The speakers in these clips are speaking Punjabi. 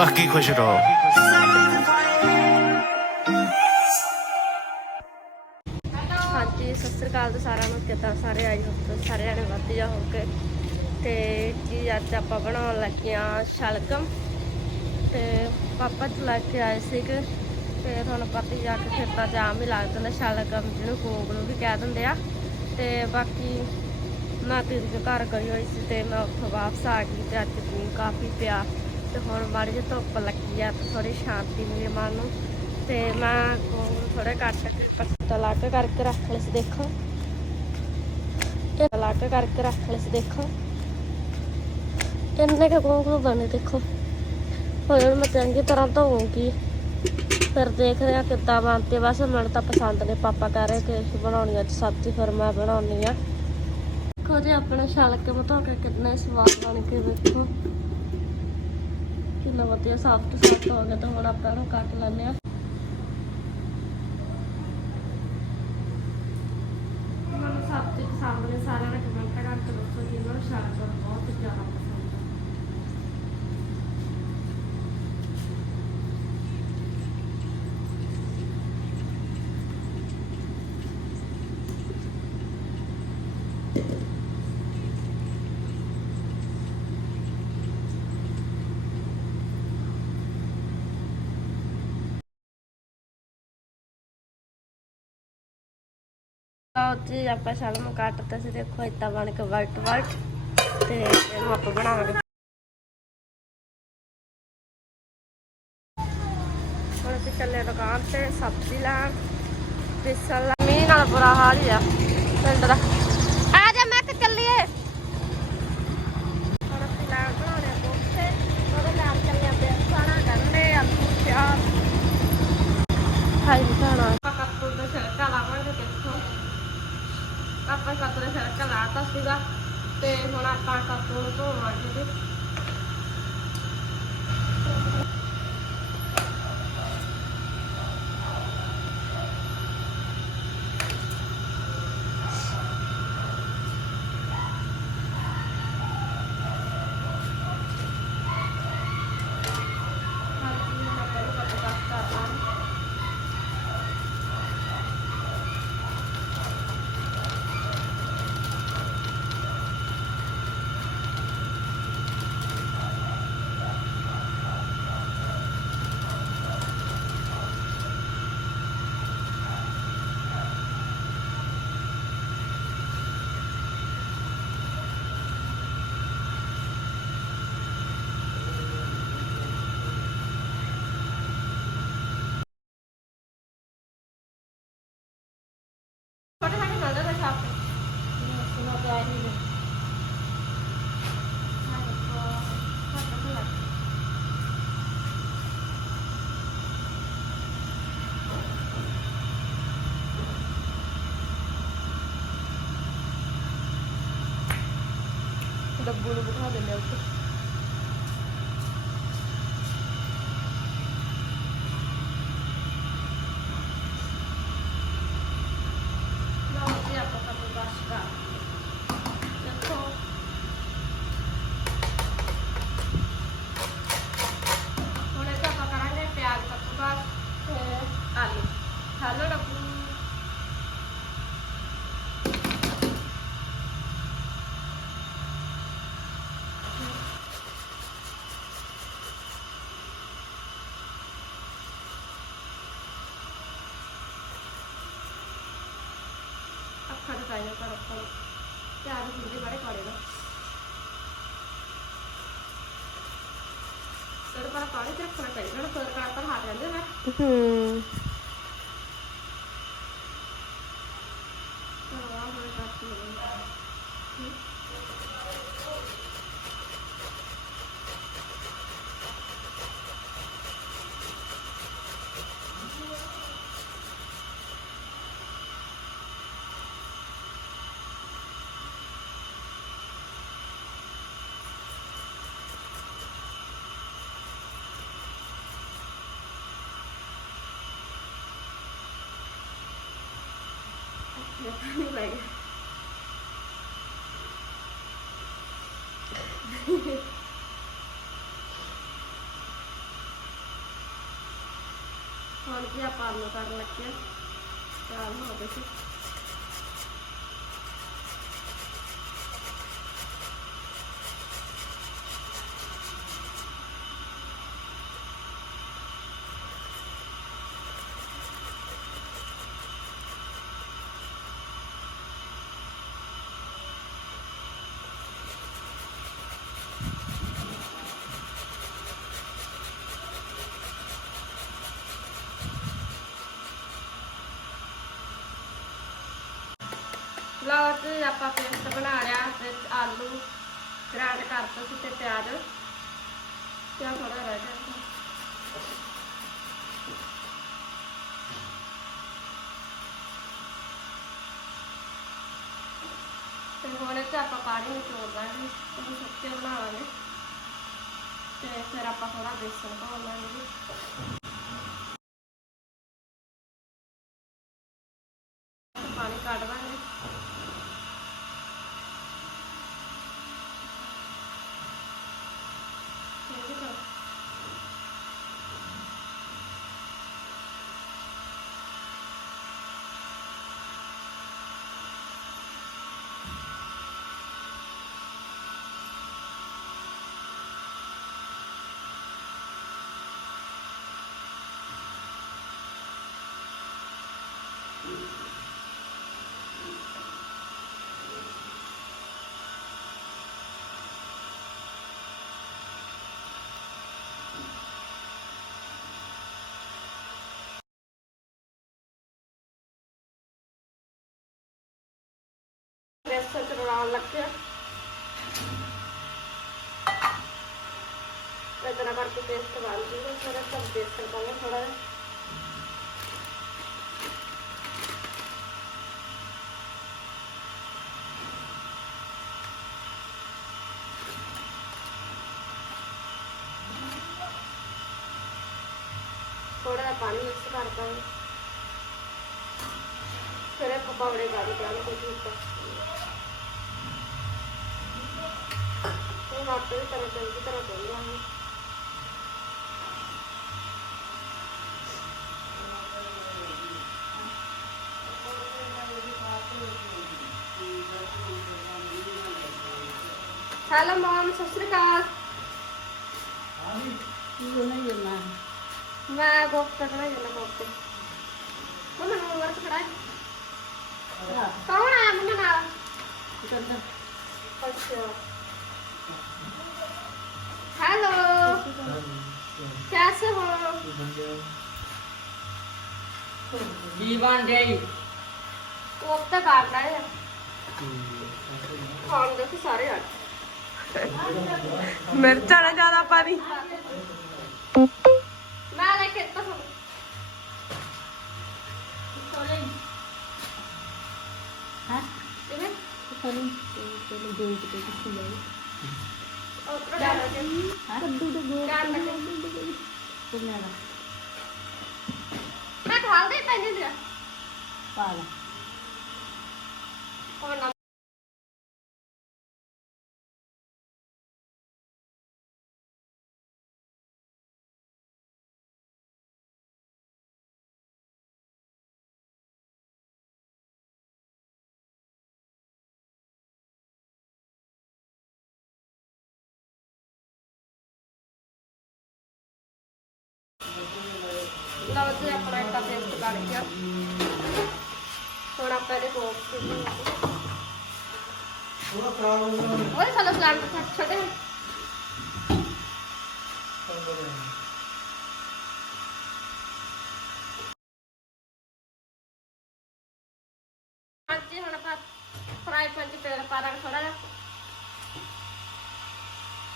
ਬਾਕੀ ਖੁਸ਼ ਰਹੋ ਹਾਂਜੀ, ਸਤਿ ਸ੍ਰੀ ਅਕਾਲ ਤੇ ਸਾਰਿਆਂ ਨੂੰ। ਕਿੱਦਾਂ ਸਾਰੇ ਆਈ ਹੋ? ਸਾਰੇ ਜਣੇ ਵਧੀਆ ਹੋ ਕੇ ਤੇ ਜੀ, ਅੱਜ ਆਪਾਂ ਬਣਾਉਣ ਲੱਗੇ ਆ ਸ਼ਲਗਮ। ਤੇ ਪਾਪਾ ਚ ਕੇ ਆਏ ਸੀਗੇ। ਤੇ ਤੁਹਾਨੂੰ ਪਤਾ ਹੀ ਆ ਕਿ ਖੇਤਾਂ 'ਚ ਆਮ ਹੀ ਲੱਗ ਜਾਂਦਾ ਸ਼ਲਗਮ, ਜਿਹਨੂੰ ਕੋਂਗਲੂ ਵੀ ਕਹਿ ਦਿੰਦੇ ਆ। ਤੇ ਬਾਕੀ ਮੈਂ ਦੀਦੀ ਘਰ ਗਈ ਹੋਈ ਸੀ ਤੇ ਮੈਂ ਉੱਥੋਂ ਵਾਪਸ ਆ ਗਈ ਤੇ ਅੱਜ ਮੀਂਹ ਕਾਫੀ ਪਿਆ। ਤੇ ਹੁਣ ਮਾੜੀ ਜਿਹੀ ਧੁੱਪ ਲੱਗੀ ਆ ਤੇ ਥੋੜੀ ਸ਼ਾਂਤੀ ਮਿਲੀ ਮਨ ਨੂੰ। ਤੇ ਮੈਂ ਕੋਲ ਥੋੜੇ ਕੱਟ ਪੱਤਾ ਲਾ ਕੇ ਕਰਕੇ ਰੱਖ ਲਿਆ ਦੇਖੋ। ਇਹ ਲਾ ਕੇ ਕਰਕੇ ਰੱਖ ਲਿਆ ਦੇਖੋ। ਇੰਨੇ ਕੁ ਕੋਲ ਬਣੇ, ਦੇਖੋ। ਹੁਣ ਮੈਂ ਚੰਗੀ ਤਰ੍ਹਾਂ ਧੋਊਂਗੀ। ਫਿਰ ਦੇਖਦੇ ਆ ਕਿੱਦਾਂ ਬਣਦੇ। ਆ। ਬਸ ਮੈਨੂੰ ਤਾਂ ਪਸੰਦ ਨੇ ਪਾਪਾ ਕਹਿ ਰਹੇ ਕਿ ਬਣਾਉਣੀ ਅੱਜ ਸਬਜ਼ੀ ਫਿਰ ਮੈਂ ਬਣਾਉਣੀ ਆ। ਦੇਖੋ ਜੀ, ਆਪਣੇ ਛਲਕੇ ਮਤੋਂ ਕੇ ਕਿੰਨੇ ਸਵਾਦ ਬਣ ਕੇ ਦੇਖੋ। ਕਿੰਨਾ ਵਧੀਆ ਸਾਫਟ ਸਾਫਟ ਹੋ ਗਿਆ ਤਾਂ ਹੁਣ ਆਪਾਂ ਇਹਨੂੰ ਕੱਟ ਲੈਂਦੇ ਆ ਮੈਨੂੰ ਸਬਜ਼ੀ ਪਸੰਦ ਨੇ ਸਾਰਿਆਂ ਨੇ ਕਮੈਂਟ ਕਰਕੇ ਦੱਸੋ ਕਿ ਇਹਨਾਂ ਨੂੰ ਛਲਕਾ ਬਹੁਤ ਜ਼ਿਆਦਾ ਪਸੰਦ ਆ ਤਾਂ ਉੱਥੇ ਆਪਾਂ ਸ਼ਲਗਮ ਕੱਟਦੇ ਸੀ, ਦੇਖੋ ਇਦਾਂ ਬਣ ਕੇ ਵਾਈਟ ਵਾਈਟ ਤੇ ਇਹਨੂੰ ਆਪਾਂ ਬਣਾਵਾਂਗੇ। ਹੁਣ ਅਸੀਂ ਚੱਲੇ ਦੁਕਾਨ ਤੇ ਸਬਜ਼ੀ ਲੈਣ ਬੇਸਣ ਲੈ। ਮੀਂਹ ਨਾਲ ਬੁਰਾ ਹਾਲ ਹੀ ਆ, ਪਿੰਡ ਦਾ ਆ ਜਾ ਮੈਂ ਕਿ ਚੱਲੀਏ ਹੁਣ ਅਸੀਂ ਲੈਣ ਬਣਾਉਣੇ ਆ ਕੋਫਤੇ ਉਹਦੇ ਨਾਲ ਚੱਲੇ ਆ ਬੇਸਣ ਗੰਡੇ ਆਲੂ ਪਿਆਜ਼ ਹਾਈ ਖਾਣਾ ਆਪਾਂ ਕੱਪੂ ਦਾ ਛਿਲਕਾ ਲਾਵਾਂਗੇ ਕਿੱਥੋਂ ਆਪਾਂ ਕੱਪੂ ਦਾ ਛਿਲਕਾ ਲਾਤਾ ਸੀਗਾ ਤੇ ਹੁਣ ਆਪਾਂ ਕੱਪੂ ਨੂੰ ਧੋਵਾਂਗੇ ตัวทีหนึ่งห้าสิบตัวห้าสิบเท่าไหร่ดับบูรูบุกเข้าเดินเร็วขึ้น ਅੱਖਾਂ ਦਿਖਾਈਆਂ ਪਰ ਆਪਾਂ ਨੂੰ ਪਿਆਜ਼ ਹੁੰਦੇ ਬੜੇ ਕਾਲੇ ਦਾ ਸਰ, ਪਰ ਕਾਲੇ ਤੇ ਰੱਖਣਾ ਮੱਥਾ ਨਹੀਂ ਲੱਗ ਹੁਣ ਕੀ ਆਪਾਂ ਨੂੰ ਕਰਨ ਲੱਗਿਆ ਚਾਹ ਹੋ ਗਈ ਲਓ ਜੀ ਆਪਾਂ ਪੇਸਟ ਬਣਾ ਲਿਆ ਤੇ ਆਲੂ ਗ੍ਰਾਈਂਡ ਕਰਤਾ ਸੀ ਤੇ ਪਿਆਜ਼। ਕਿਆ ਥੋੜਾ ਰਹਿ ਗਿਆ ਤੇ ਹੁਣ ਇਹ 'ਚ ਆਪਾਂ ਪਾਣੀ ਨਿਚੋੜ ਦਾਂਗੇ ਉਹਨੂੰ ਸੁੱਕੇ ਬਣਾ ਤੇ ਫਿਰ ਆਪਾਂ ਥੋੜਾ ਬੇਸਣ ਪਾ ਲਾਂਗੇ ਪਾਣੀ ਕੱਢ ਦਾਂਗੇ ਠੀਕ ਹੈ ਬੇਸਣ ਚ ਰਲਾਉਣ ਲੱਗਿਆ ਇਤਨਾ ਕਰਕੇ ਪੇਸਟ ਬਣ ਜੂਗਾ ਫਿਰ ਆਪਾਂ ਬੇਸਣ ਪਾਵਾਂਗੇ ਥੋੜਾ ਜਿਹਾ ਥੋੜਾ ਜਿਹਾ ਪਾਣੀ ਮਿਕਸ ਕਰ ਦਾਂਗੇ ਫਿਰ ਇਹ ਪਕੌੜੇ ਕੱਢ ਹੱਥ ਵੀ ਤਰ੍ਹਾਂ ਚੰਗੀ ਤਰ੍ਹਾਂ ਧੋ ਲਿਆਂਗੇ ਹੈਲੋ ਮਮ ਸਤਿ ਸ਼੍ਰੀ ਅਕਾਲ। ਮੈਂ ਕੋਫਤਾ ਬਣਾਈ ਜਾਂਦਾ ਕੋਫਤੇ ਮੰਮਾ ਨੂੰ ਵਰਤ ਖੜਾ ਕੌਣ ਆਇਆ ਮੰਮਾ ਨਾਲ। ਅੱਛਾ। हेलो कैसे हो ਜੀਵਨ ਜਈ कोफ्ता काट रहा है खान दे तो सारे यार ਮਿਰਚਾਂ ਨਾ ਜ਼ਿਆਦਾ ਪਾ ਦੀ मैं लेके तो ਕੱਦੂ ਦੇ ਗੋਲ। ਕਿੰਨਾ ਦਾ ਮੈਂ ਖਵਾਲ ਦੇ ਪੈਨੇ ਦੇ ਪਾ ਲਾ। ਲਓ ਆਪਣਾ ਇੱਟਾ ਪੇਸਟ ਕਰ ਗਿਆ ਹੁਣ ਆਪਾਂ ਇਹਦੇ ਕੋਫਤੇ ਬਣਾਉਂਦੇ ਉਹਦੇ ਸਾਲਾ ਸਲਾਮ ਛੱਡ ਛੱਡੇ। ਹਾਂਜੀ, ਹੁਣ ਆਪਾਂ ਫਰਾਈ ਪੈਨ 'ਚ ਤੇਲ ਪਾ ਦਾਂਗੇ ਥੋੜਾ ਜਿਹਾ।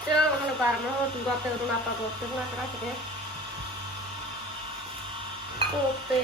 ਤੇ ਹੁਣ ਗਰਮ ਹੋ ਜੂਗਾ ਤੇ ਉਦੋਂ ਆਪਾਂ ਕੋਫਤੇ ਬਣਾ ਕੇ ਰੱਖਦੇ होते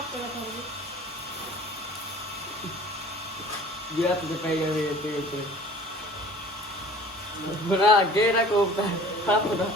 ਕੋਫਤੇ ਤੇਰਾ ਥੋੜੀ ਜੇ ਹੱਥ ਦੇ ਪੈ ਗਏ ਤੇ ਉੱਤੇ ਬਣਾ ਕੇ ਨਾ ਕੋਪਤਾ ਹੱਥ ਦਾ।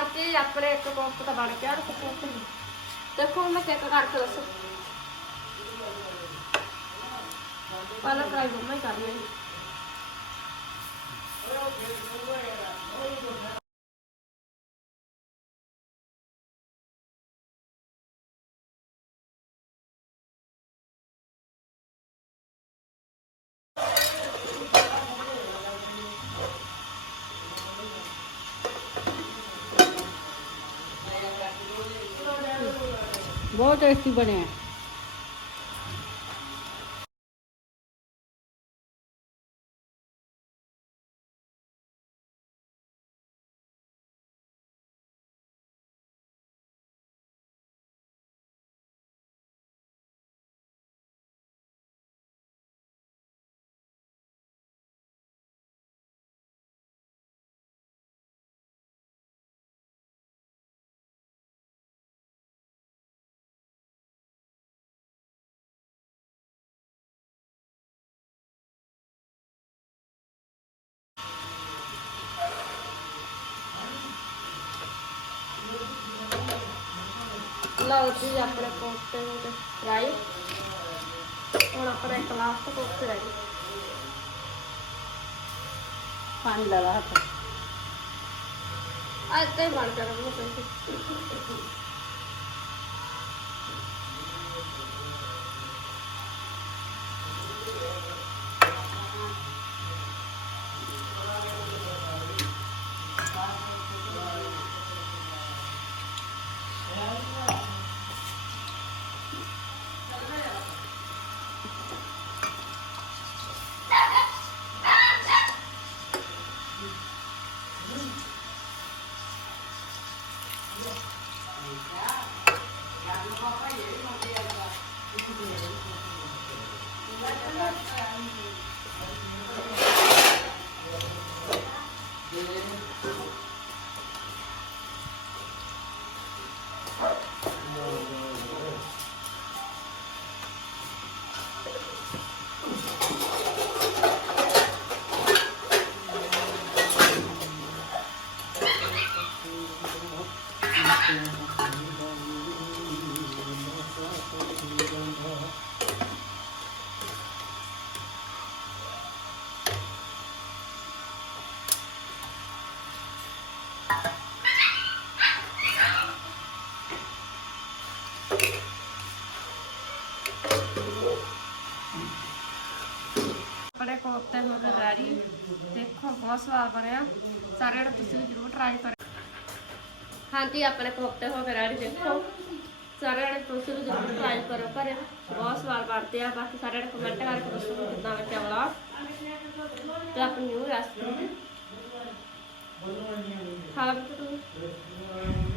ਹਾਂਜੀ ਆਪਣੇ ਇੱਕ ਕੋਪ ਬਣ ਗਿਆ ਦੇਖੋ ਮੈਂ ਕਿੱਕ ਕਰਕੇ ਦੱਸੋ। ਪਹਿਲਾਂ ਟਰਾਈ ਮੰਮਾ ਹੀ ਕਰਨੀ। ਹੈ ਬਹੁਤ ਟੇਸਟੀ ਬਣਿਆ। ਲਓ ਜੀ ਆਪਣੇ ਕੋਫਤੇ ਹੋ ਗਏ ਫਰਾਈ ਹੁਣ ਆਪਣਾ ਇੱਕ ਲਾਸਟ ਕੋਫਤੇ ਰਹਿ ਗਏ। ਪਾਣੀ ਲਾ ਲਾ ਆਪਣੇ ਕੋਫਤੇ ਹੋ ਗਏ ਦੇਖੋ, ਬਹੁਤ ਸਵਾਦ ਬਣਿਆ। ਸਾਰੇ ਜਣੇ ਤੁਸੀਂ ਵੀ ਜ਼ਰੂਰ ਟਰਾਈ ਕਰੋ ਹਾਂਜੀ, ਆਪਣੇ ਕੋਫਤੇ ਹੋ ਗਏ ਰੈਡੀ ਦੇਖੋ। ਸਾਰੇ ਜਣੇ ਤੁਸੀਂ ਵੀ ਜ਼ਰੂਰ ਟਰਾਈ ਕਰੋ ਘਰੇ ਬਹੁਤ ਸਵਾਦ ਬਣਦੇ ਆ। ਬਾਕੀ ਸਾਰੇ ਜਣੇ ਕਮੈਂਟ ਕਰਕੇ ਦੱਸੋ ਵੀ ਕਿੱਦਾਂ ਲੱਗਿਆ ਵਲੌਗ ਤੇ ਆਪਣੀ ਨਿਊ ਰੈਸਪੀ ਖਾ ਲਓ।